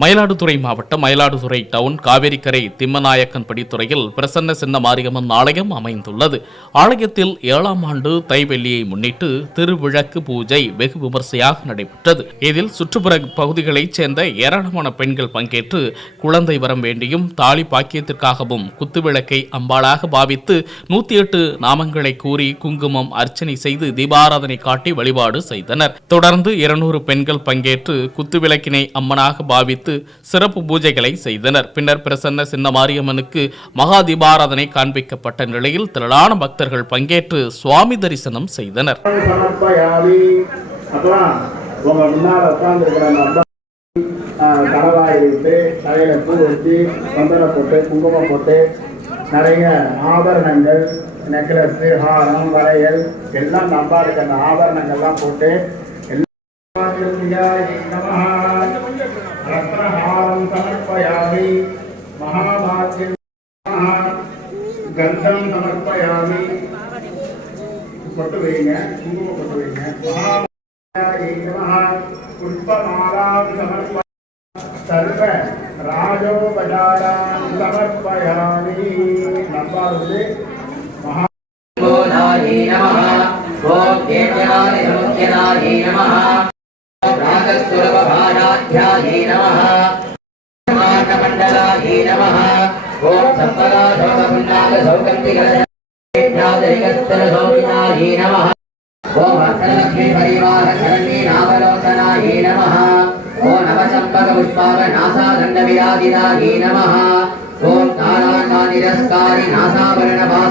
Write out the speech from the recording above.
மயிலாடுதுறை மாவட்டம் மயிலாடுதுறை டவுன் காவேரிக்கரை திம்மநாயக்கன் படித்துறையில் பிரசன்ன சின்ன மாரியம்மன் ஆலயம் அமைந்துள்ளது. ஆலயத்தில் ஏழாம் ஆண்டு தைவெள்ளியை முன்னிட்டு திருவிளக்கு பூஜை வெகு விமர்சையாக நடைபெற்றது. இதில் சுற்றுப்புற பகுதிகளைச் சேர்ந்த ஏராளமான பெண்கள் பங்கேற்று குழந்தை வரம் வேண்டியும் தாலி பாக்கியத்திற்காகவும் குத்துவிளக்கை அம்பாளாக பாவித்து நூத்தி எட்டு நாமங்களை கூறி குங்குமம் அர்ச்சனை செய்து தீபாராதனை காட்டி வழிபாடு செய்தனர். தொடர்ந்து இருநூறு பெண்கள் பங்கேற்று குத்துவிளக்கினை அம்மனாக பாவித்து சிறப்பு பூஜைகளை செய்தனர். பின்னர் பிரசன்ன சின்ன மாரியம்மனுக்கு மகா தீபாராதனை காண்பிக்கப்பட்ட நிலையில் திரளான பக்தர்கள் பங்கேற்று சுவாமி தரிசனம் செய்தனர். சமர்ப்பயாமி. வைத்து தலையில பூ வச்சு சந்தன போட்டு குங்குமம் போட்டு நிறைய ஆபரணங்கள் நெக்லஸ் ஹாரம் வளையல் எல்லாம் நம்பா இருக்க அந்த ஆபரணங்கள்லாம் போட்டு எல்லாம் ரத்னஹாரம் சமர்ப்பயாமி மகாபாத்தியம் கந்தம் சமர்ப்பயாமி பொட்டு வைங்க குங்குமம் பொட்டு வைங்க மகாமாயை நமः புஷ்பமாலாம் சமர்ப்ப சர்வ ராஜோபசாராம் சமர்ப்பயாமி நம்பாவது மகா बोधायै नमः ॐ केशवाय समुख्यनायै नमः रागस्वरवभाराध्यायै नमः मार्गमण्डलायै नमः ॐ सम्पदाशोकपुण्डाकसौगन्धिकरसौकिनायै नमः ॐ भक्तलक्ष्मी परिवारशरण्ये नावलोकनायै नमः ॐ नवचम्पकपुष्पाकनासादण्डविराजितायै नमः ॐ ताराकानिरस्कारि नासाभरणवास